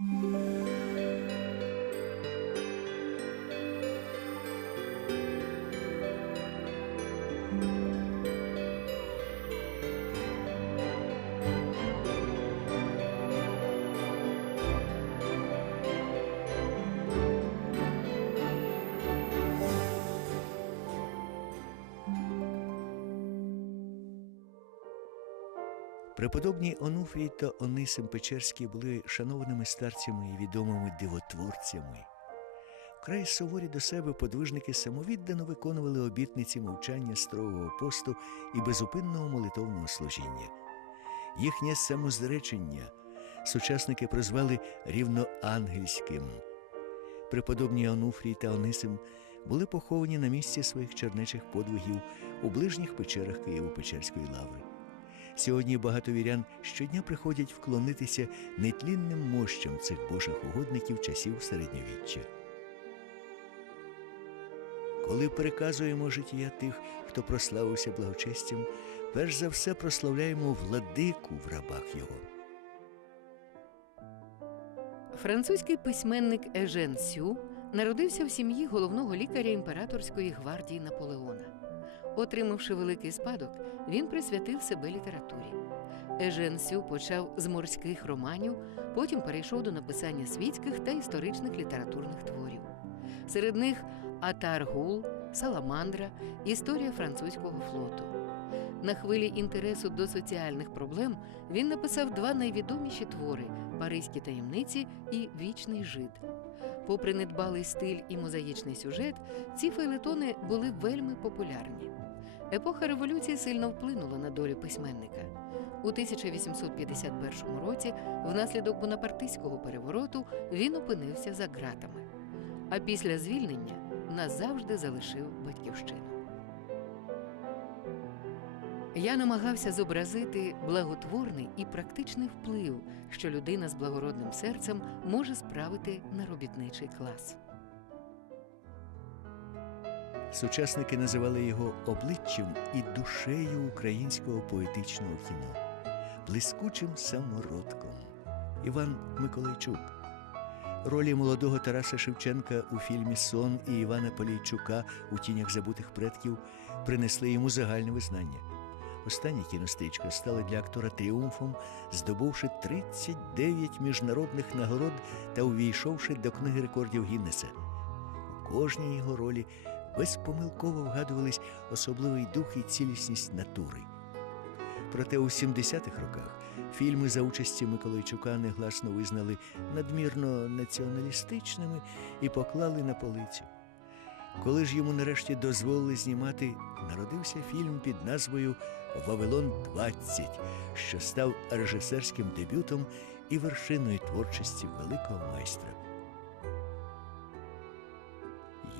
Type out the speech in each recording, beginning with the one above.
Música Преподобні Онуфрій та Онисим Печерський були шанованими старцями і відомими дивотворцями. Вкрай суворі до себе подвижники самовіддано виконували обітниці мовчання строгого посту і безупинного молитовного служіння. Їхнє самозречення сучасники прозвали рівноангельським. Преподобні Онуфрій та Онисим були поховані на місці своїх чернечих подвигів у ближніх печерах Києво-Печерської лаври. Сьогодні багато вірян щодня приходять вклонитися нетлінним мощам цих божих угодників часів середньовіччя. Коли переказуємо життя тих, хто прославився благочестям, перш за все прославляємо владику в рабах його. Французький письменник Ежен Сю народився в сім'ї головного лікаря імператорської гвардії Наполеона. Отримавши великий спадок, він присвятив себе літературі. Ежен Сю почав з морських романів, потім перейшов до написання світських та історичних літературних творів. Серед них Атар Гул, Саламандра, Історія французького флоту. На хвилі інтересу до соціальних проблем він написав два найвідоміші твори Паризькі таємниці і Вічний жид. Попри недбалий стиль і мозаїчний сюжет, ці фейлетони були вельми популярні. Епоха революції сильно вплинула на долю письменника. У 1851 році, внаслідок бонапартистського перевороту, він опинився за ґратами. А після звільнення назавжди залишив батьківщину. Я намагався зобразити благотворний і практичний вплив, що людина з благородним серцем може справити на робітничий клас. Сучасники називали його обличчям і душею українського поетичного кіно, блискучим самородком. Іван Миколайчук. Ролі молодого Тараса Шевченка у фільмі Сон і Івана Полійчука у тінях забутих предків принесли йому загальне визнання. Остання кінострічка стала для актора тріумфом, здобувши 39 міжнародних нагород та увійшовши до книги рекордів Гіннеса. У кожній його ролі безпомилково вгадувались особливий дух і цілісність натури. Проте у 70-х роках фільми за участі Миколайчука негласно визнали надмірно націоналістичними і поклали на полицю. Коли ж йому нарешті дозволили знімати, народився фільм під назвою Вавилон 20, що став режисерським дебютом і вершиною творчості великого майстра.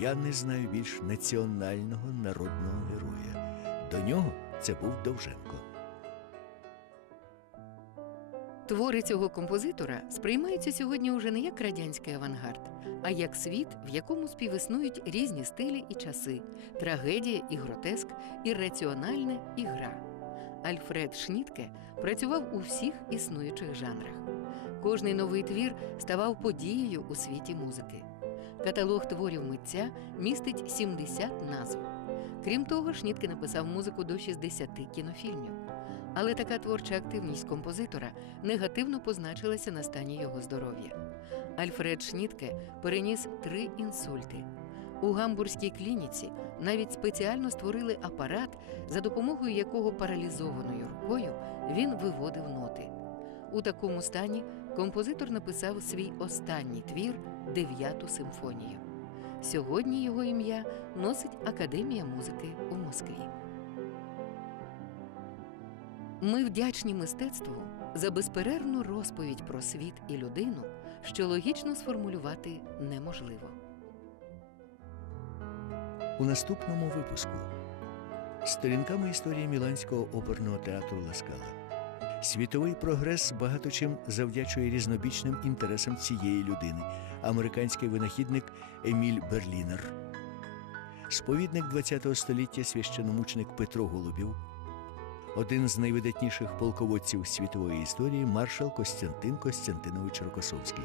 Я не знаю більш національного народного героя. До нього це був Довженко. Твори цього композитора сприймаються сьогодні уже не як радянський авангард, а як світ, в якому співіснують різні стилі і часи, трагедія і гротеск, ірраціональне і гра. Альфред Шнітке працював у всіх існуючих жанрах. Кожний новий твір ставав подією у світі музики. Каталог творів митця містить 70 назв. Крім того, Шнітке написав музику до 60 кінофільмів. Але така творча активність композитора негативно позначилася на стані його здоров'я. Альфред Шнітке переніс три інсульти. У гамбурзькій клініці навіть спеціально створили апарат, за допомогою якого паралізованою рукою він виводив ноти. У такому стані композитор написав свій останній твір Дев'яту симфонію. Сьогодні його ім'я носить Академія музики у Москві. Ми вдячні мистецтву за безперервну розповідь про світ і людину, що логічно сформулювати неможливо. У наступному випуску сторінками історії Міланського оперного театру Ласкала. Світовий прогрес багато чим завдячує різнобічним інтересам цієї людини, американський винахідник Еміль Берлінер, сповідник ХХ століття священомучник Петро Голубів, один з найвидатніших полководців світової історії маршал Костянтин Костянтинович Рокосовський.